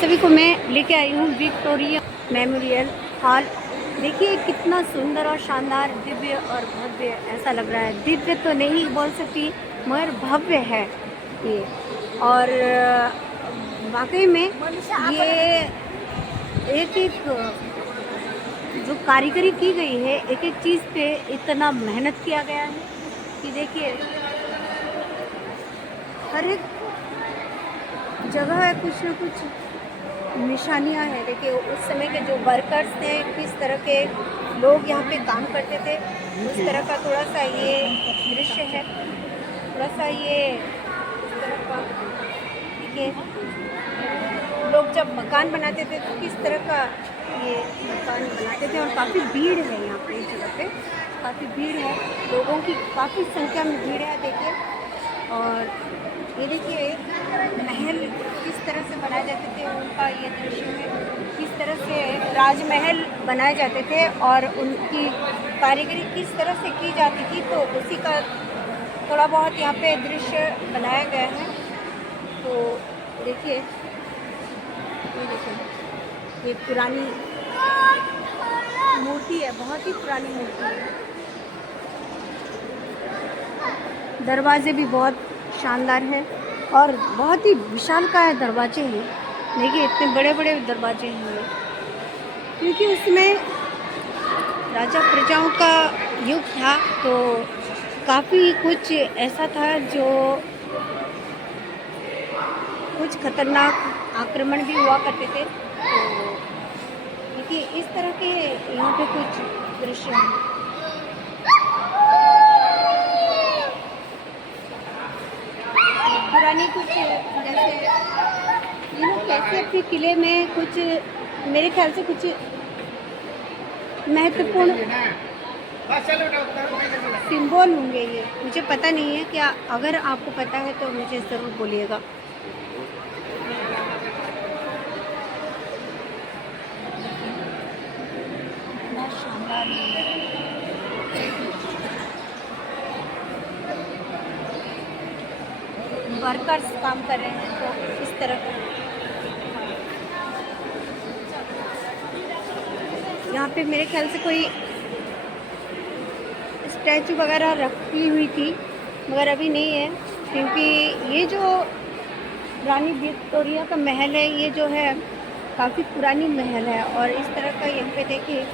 सभी को मैं लेके आई हूँ विक्टोरिया मेमोरियल हॉल। देखिए कितना सुंदर और शानदार, दिव्य और भव्य ऐसा लग रहा है। दिव्य तो नहीं बोल सकती मगर भव्य है ये। और वाकई में ये एक एक जो कारीगरी की गई है, एक एक चीज़ पे इतना मेहनत किया गया है कि देखिए हर एक जगह कुछ न कुछ निशानियां हैं। देखिए उस समय के जो वर्कर्स थे, किस तरह के लोग यहाँ पे काम करते थे, उस तरह का थोड़ा सा ये दृश्य है। थोड़ा सा ये इस तरह का देखिए, लोग जब मकान बनाते थे तो किस तरह का ये मकान बनाते थे। और काफ़ी भीड़ है यहाँ पे, इस जगह पे काफ़ी भीड़ है, लोगों की काफ़ी संख्या में भीड़ है। देखिए, और ये देखिए महल किस तरह से बनाए जाते थे, उनका ये दृश्य है। किस तरह से राजमहल बनाए जाते थे और उनकी कारीगरी किस तरह से की जाती थी, तो उसी का थोड़ा बहुत यहाँ पे दृश्य बनाया गया है। तो देखिए, ये देखिए, ये पुरानी मूर्ति है, बहुत ही पुरानी मूर्ति है। दरवाजे भी बहुत शानदार है और बहुत ही विशालकाय दरवाजे हैं। देखिए इतने बड़े बड़े दरवाजे हैं, क्योंकि उसमें राजा प्रजाओं का युग था, तो काफ़ी कुछ ऐसा था जो कुछ खतरनाक आक्रमण भी हुआ करते थे। तो देखिए इस तरह के यहाँ पे कुछ दृश्य हैं। पुरानी कुछ जैसे ये लोग कैसे अपने किले में कुछ, मेरे ख्याल से कुछ महत्वपूर्ण सिंबल होंगे। ये मुझे पता नहीं है क्या, अगर आपको पता है तो मुझे ज़रूर बोलिएगा। इतना शानदार वर्कर्स काम कर रहे हैं, तो इस तरह का यहाँ पे मेरे ख्याल से कोई स्टैचू वगैरह रखी हुई थी, मगर अभी नहीं है, क्योंकि ये जो रानी विक्टोरिया का महल है, ये जो है काफ़ी पुरानी महल है। और इस तरह का यहाँ पे देखिए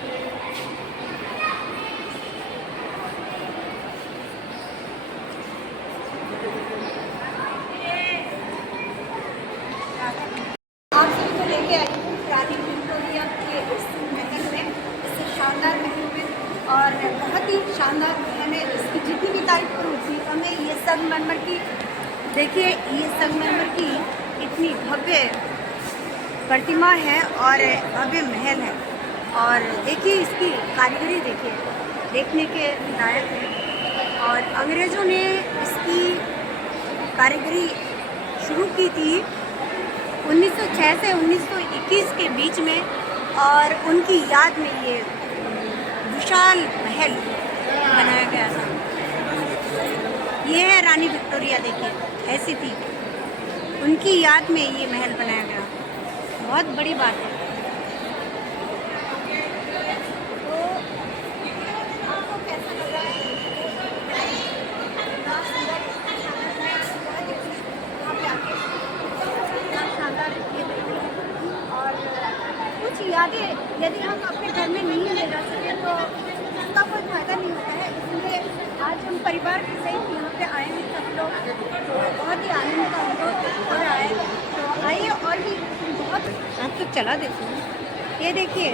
आप सभी को लेके आई हूँ रानी विक्टोरिया के इस महल में, इस शानदार महल में। और बहुत ही शानदार महल है, इसकी जितनी भी तारीफ करूँ उतनी कम है। ये संगमरमर की, देखिए ये संगमरमर की इतनी भव्य प्रतिमा है और भव्य महल है। और देखिए इसकी कारीगरी देखिए, देखने के लायक है। और अंग्रेज़ों ने इसकी कारीगरी शुरू की थी 1906 से 1921 के बीच में, और उनकी याद में ये विशाल महल बनाया गया था। ये है रानी विक्टोरिया, देखिए ऐसी थी, उनकी याद में ये महल बनाया गया। बहुत बड़ी बात है। तो आपको कैसा लग रहा है? और कुछ यादें यदि हम अपने घर में नहीं ले जा सकते तो उसका कोई फायदा नहीं होता है। इसलिए आज हम परिवार के सहित यहाँ पे आए हैं सब लोग, तो बहुत ही आनंद का अनुभव हो रहा है। तो आइए और भी बहुत, आप तो चला देते हैं। ये देखिए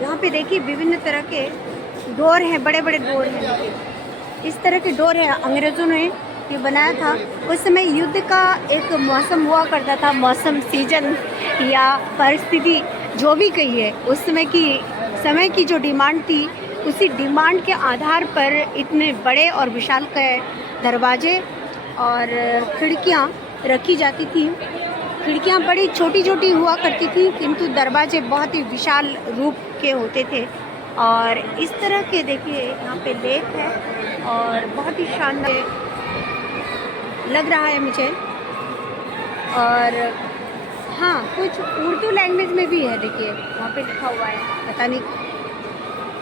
यहाँ पे देखिए विभिन्न तरह के डोर हैं, बड़े बड़े डोर हैं। इस तरह के डोर है, अंग्रेज़ों ने ये बनाया था। उस समय युद्ध का एक मौसम हुआ करता था, मौसम, सीजन या परिस्थिति जो भी कहिए, उस समय की जो डिमांड थी, उसी डिमांड के आधार पर इतने बड़े और विशाल के दरवाजे और खिड़कियाँ रखी जाती थी। खिड़कियाँ बड़ी छोटी छोटी हुआ करती थी, किंतु दरवाजे बहुत ही विशाल रूप के होते थे। और इस तरह के देखिए यहाँ पे लेक है और बहुत ही शानदार लग रहा है मुझे। और हाँ, कुछ उर्दू लैंग्वेज में भी है, देखिए वहाँ पे लिखा हुआ है, पता नहीं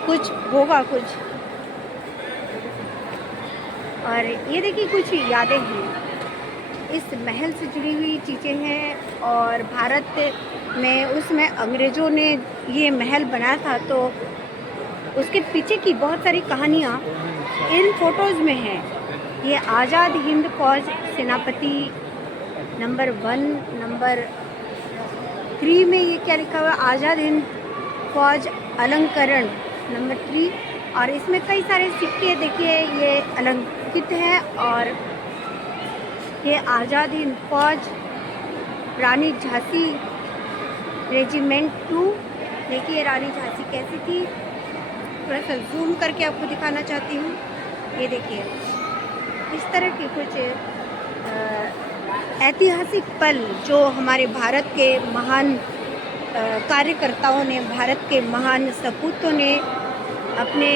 कुछ होगा कुछ। और ये देखिए कुछ यादें हैं, इस महल से जुड़ी हुई चीज़ें हैं। और भारत में उसमें अंग्रेज़ों ने ये महल बनाया था, तो उसके पीछे की बहुत सारी कहानियाँ इन फ़ोटोज़ में हैं। ये आज़ाद हिंद फौज सेनापति नंबर 1, नंबर 3 में ये क्या लिखा हुआ है, आज़ाद हिंद फौज अलंकरण नंबर 3। और इसमें कई सारे सिक्के देखिए ये अलंकित हैं। और ये आज़ाद हिंद फौज रानी झांसी रेजिमेंट 2, देखिए रानी झांसी कैसी थी, थोड़ा सा जूम करके आपको दिखाना चाहती हूँ। ये देखिए इस तरह के कुछ ऐतिहासिक पल जो हमारे भारत के महान कार्यकर्ताओं ने, भारत के महान सपूतों ने अपने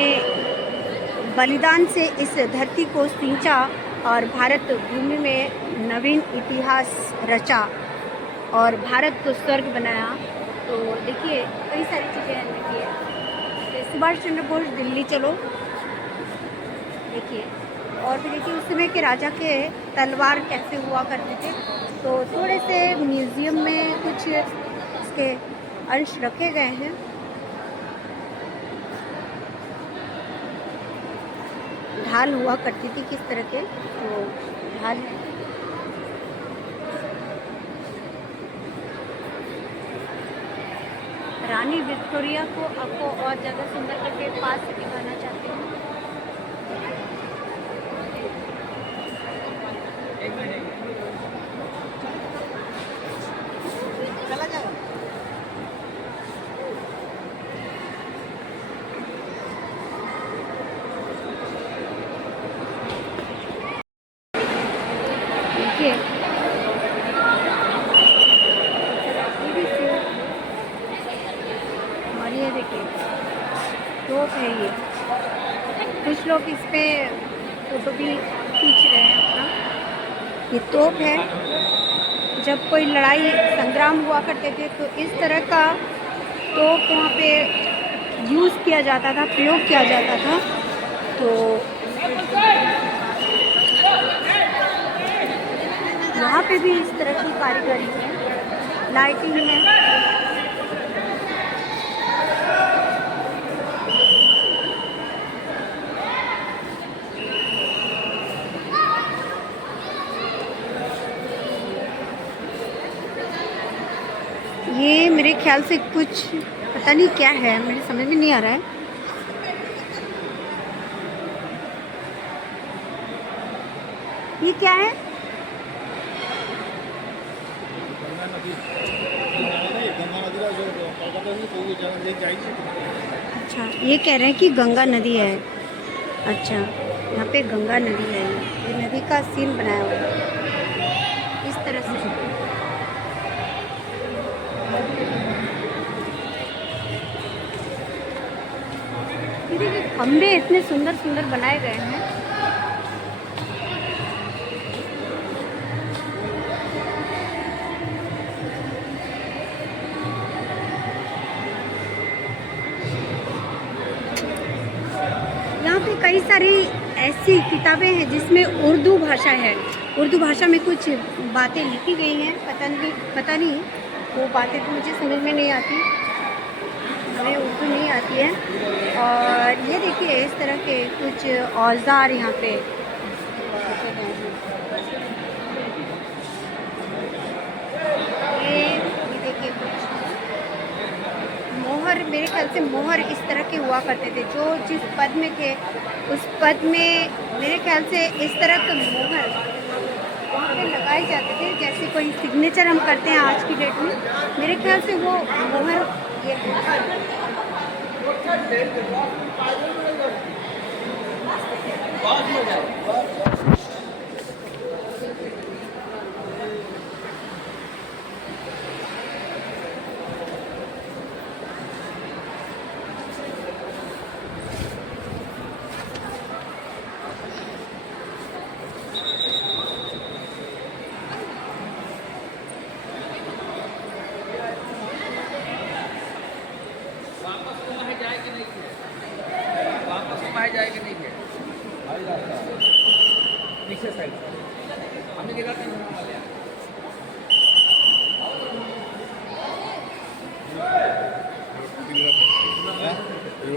बलिदान से इस धरती को सींचा और भारत भूमि में नवीन इतिहास रचा और भारत को स्वर्ग बनाया। तो देखिए कई सारी चीज़ें हैं, देखिए सुभाष चंद्र बोस दिल्ली चलो, देखिए। और भी देखिए उस समय के राजा के तलवार कैसे हुआ करते थे। तो थोड़े से म्यूज़ियम में कुछ इसके अंश रखे गए हैं। ढाल हुआ करती थी किस तरह के, तो ढाल है। रानी विक्टोरिया को आपको और ज़्यादा सुंदर करके पास से दिखाना चाहती हूँ। चला जाओ। देखिए और ये देखिए तोप है, ये कुछ लोग इस पे फोटो भी खींच रहे हैं अपना। ये तोप है, जब कोई लड़ाई संग्राम हुआ करते थे तो इस तरह का तोप वहाँ पे यूज़ किया जाता था, प्रयोग किया जाता था। तो यहाँ पे भी इस तरह की कारीगरी है, लाइटिंग है। ये मेरे ख्याल से कुछ पता नहीं क्या है, मेरे समझ में नहीं आ रहा है। ये क्या है? अच्छा, ये कह रहे हैं कि गंगा नदी है। अच्छा, यहाँ पे गंगा नदी है, ये नदी का सीन बनाया हुआ है इस तरह से। देखिए खम्भे इतने सुंदर सुंदर बनाए गए हैं। यहाँ पे कई सारी ऐसी किताबें हैं जिसमें उर्दू भाषा है, उर्दू भाषा में कुछ बातें लिखी गई हैं। पता नहीं वो बातें तो मुझे समझ में नहीं आती, हमें उर्दू नहीं आती है। और ये देखिए इस तरह के कुछ औजार यहाँ पे रखे गए हैं। ये देखिए कुछ मोहर, मेरे ख्याल से मोहर इस तरह के हुआ करते थे, जो जिस पद में थे उस पद में मेरे ख्याल से इस तरह के मोहर वहाँ पे लगाए जाते थे। जैसे कोई सिग्नेचर हम करते हैं आज की डेट में, मेरे ख्याल से वो मोहर ये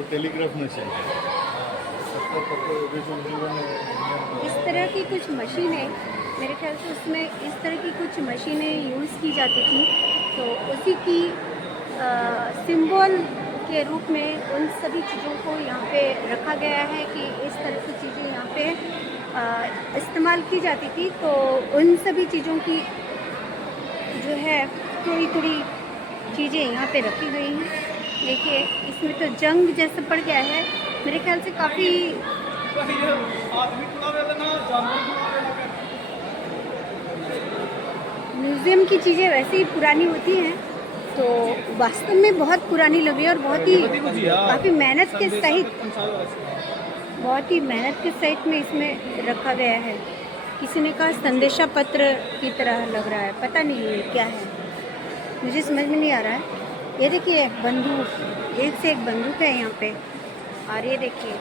टेलीग्राफ मशीन इस तरह की कुछ मशीनें, मेरे ख्याल से उसमें इस तरह की कुछ मशीनें यूज़ की जाती थी, तो उसी की सिंबल के रूप में उन सभी चीज़ों को यहाँ पे रखा गया है कि इस तरह की चीज़ें यहाँ पे इस्तेमाल की जाती थी। तो उन सभी चीज़ों की जो है थोड़ी थोड़ी चीज़ें यहाँ पे रखी गई हैं। देखिए इसमें तो जंग जैसा पड़ गया है, मेरे ख्याल से काफ़ी म्यूज़ियम की चीज़ें वैसे ही पुरानी होती हैं, तो वास्तव में बहुत पुरानी लग रही है और बहुत ही काफ़ी मेहनत के सहित, बहुत ही मेहनत के सहित में इसमें रखा गया है। किसी ने कहा संदेशा पत्र की तरह लग रहा है, पता नहीं ये क्या है, मुझे समझ में नहीं आ रहा है। ये देखिए बंदूक, एक से एक बंदूक है यहाँ पे, और ये देखिए इस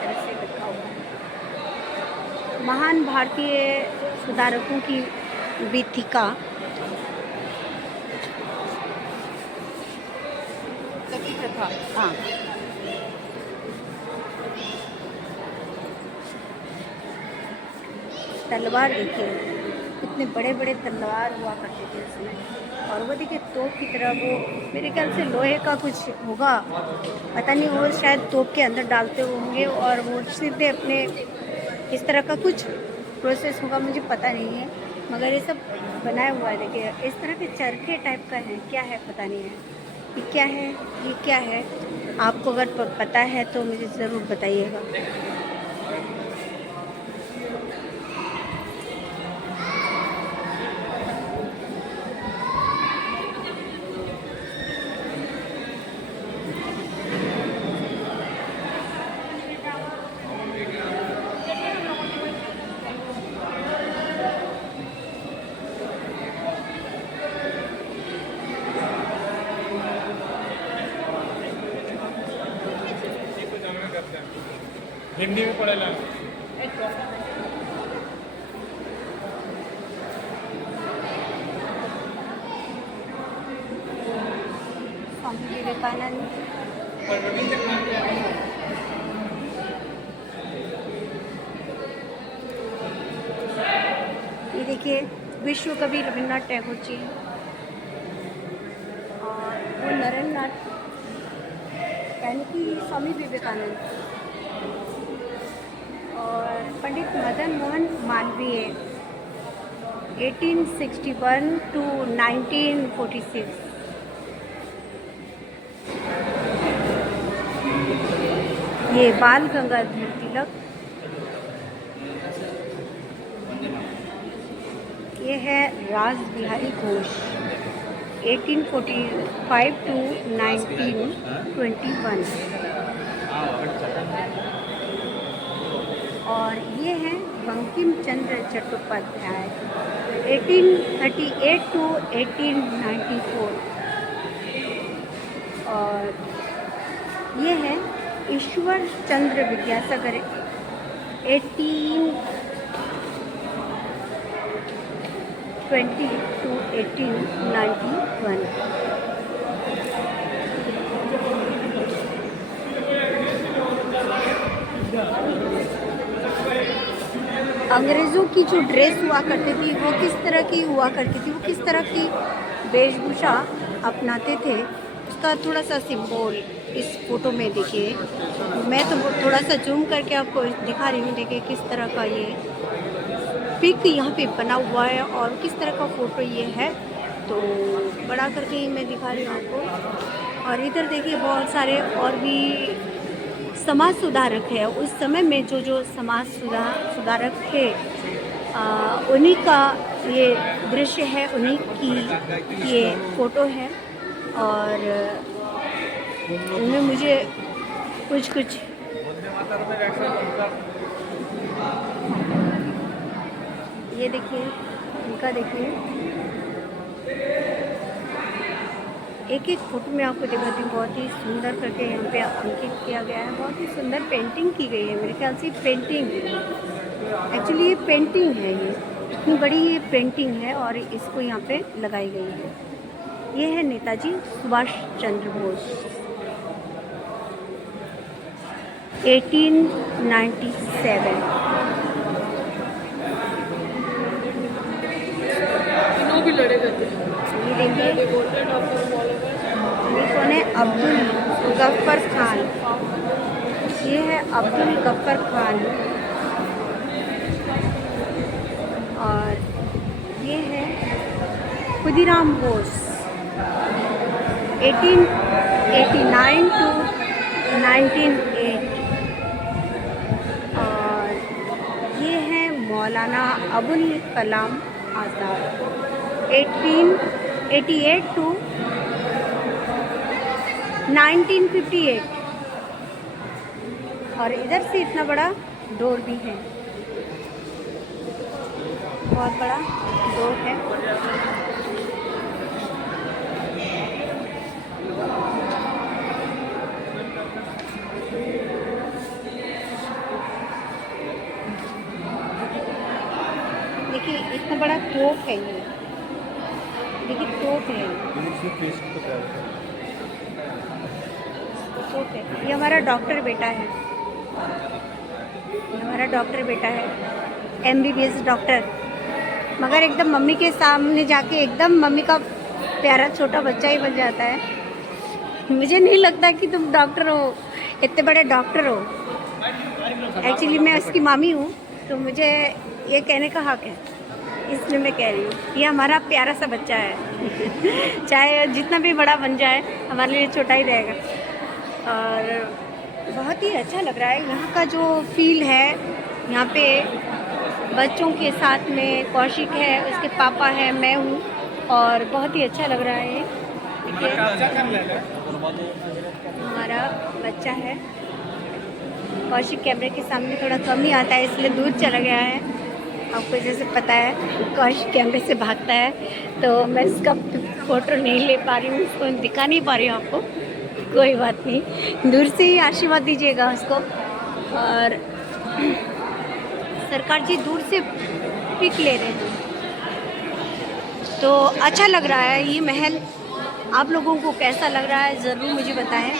तरह से लिखा हुआ है, महान भारतीय सुधारकों की वीथिका। सती प्रथा, हाँ। तलवार देखिए, कितने बड़े बड़े तलवार हुआ करते थे उसमें, और वो देखिए तोप की तरह, वो मेरे ख्याल से लोहे का कुछ होगा, पता नहीं, वो शायद तोप के अंदर डालते होंगे और वो सीधे अपने इस तरह का कुछ प्रोसेस होगा, मुझे पता नहीं है, मगर ये सब बनाया हुआ है। देखिए इस तरह के चरखे टाइप का है, क्या है पता नहीं है, ये क्या है, ये क्या है, आपको अगर पता है तो मुझे ज़रूर बताइएगा। हिंदी में पढ़ेला स्वामी विवेकानंद, ये देखिए विश्व कवि रविन्द्रनाथ टैगोर जी, और वो नरेंद्र नाथ यानी कि स्वामी विवेकानंद, और पंडित मदन मोहन मालवीय 1861 to 1946। ये बाल गंगाधर तिलक, ये है राज बिहारी घोष 1845 to 1921, और ये है बंकिम चंद्र चट्टोपाध्याय 1838 to 1894, और ये है ईश्वर चंद्र विद्यासागर 1820 to 1891। अंग्रेज़ों की जो ड्रेस हुआ करती थी वो किस तरह की हुआ करती थी, वो किस तरह की वेशभूषा अपनाते थे, उसका थोड़ा सा सिंबल इस फोटो में देखिए। मैं तो थोड़ा सा जूम करके आपको दिखा रही हूँ, देखिए किस तरह का ये पिक यहाँ पे बना हुआ है और किस तरह का फ़ोटो ये है, तो बड़ा करके ही मैं दिखा रही हूँ आपको। और इधर देखिए बहुत सारे और भी समाज सुधारक है, उस समय में जो जो समाज सुधारक थे उन्हीं का ये दृश्य है, उन्हीं की ये फ़ोटो है, और उनमें मुझे कुछ ये देखिए, इनका देखिए एक एक फोटो में आपको दिखाती हूँ, बहुत ही सुंदर करके यहाँ पे अंकित किया गया है। बहुत ही सुंदर पेंटिंग की गई है, मेरे ख्याल से पेंटिंग एक्चुअली ये पेंटिंग है। ये इतनी बड़ी ये पेंटिंग है और इसको यहाँ पे लगाई गई है। ये है नेताजी सुभाष चंद्र बोस 1897। भी लड़े करते ये देखिए ये कौन है, अब्दुल गफ्फर खान। ये है अब्दुल गफ्फर खान और ये है खुदीराम बोस 1889 to 1908। और ये है मौलाना अबुल कलाम आज़ाद 1888 to 1958। और इधर से इतना बड़ा डोर भी है, बहुत बड़ा डोर है। देखिए इतना बड़ा तोप है ये, देखिए तोप है, तोप है। ये हमारा डॉक्टर बेटा है, ये हमारा डॉक्टर बेटा है, MBBS डॉक्टर। मगर एकदम मम्मी के सामने जाके एकदम मम्मी का प्यारा छोटा बच्चा ही बन जाता है। मुझे नहीं लगता कि तुम डॉक्टर हो, इतने बड़े डॉक्टर हो। एक्चुअली मैं उसकी मामी हूँ, तो मुझे ये कहने का हक है, इसलिए मैं कह रही हूँ। ये हमारा प्यारा सा बच्चा है चाहे जितना भी बड़ा बन जाए हमारे लिए छोटा ही रहेगा। और बहुत ही अच्छा लग रहा है यहाँ का जो फील है। यहाँ पे बच्चों के साथ में कौशिक है, उसके पापा है, मैं हूँ और बहुत ही अच्छा लग रहा है। देखिए हमारा बच्चा है। कौशिक कैमरे के सामने थोड़ा कम ही आता है, इसलिए दूर चला गया है। आपको जैसे पता है कौशिक कैमरे से भागता है, तो मैं इसका फ़ोटो नहीं ले पा रही हूँ, उसको दिखा नहीं पा रही हूँ आपको। कोई बात नहीं, दूर से ही आशीर्वाद दीजिएगा उसको। और सरकार जी दूर से पिक ले रहे हैं, तो अच्छा लग रहा है ये महल। आप लोगों को कैसा लग रहा है ज़रूर मुझे बताएं।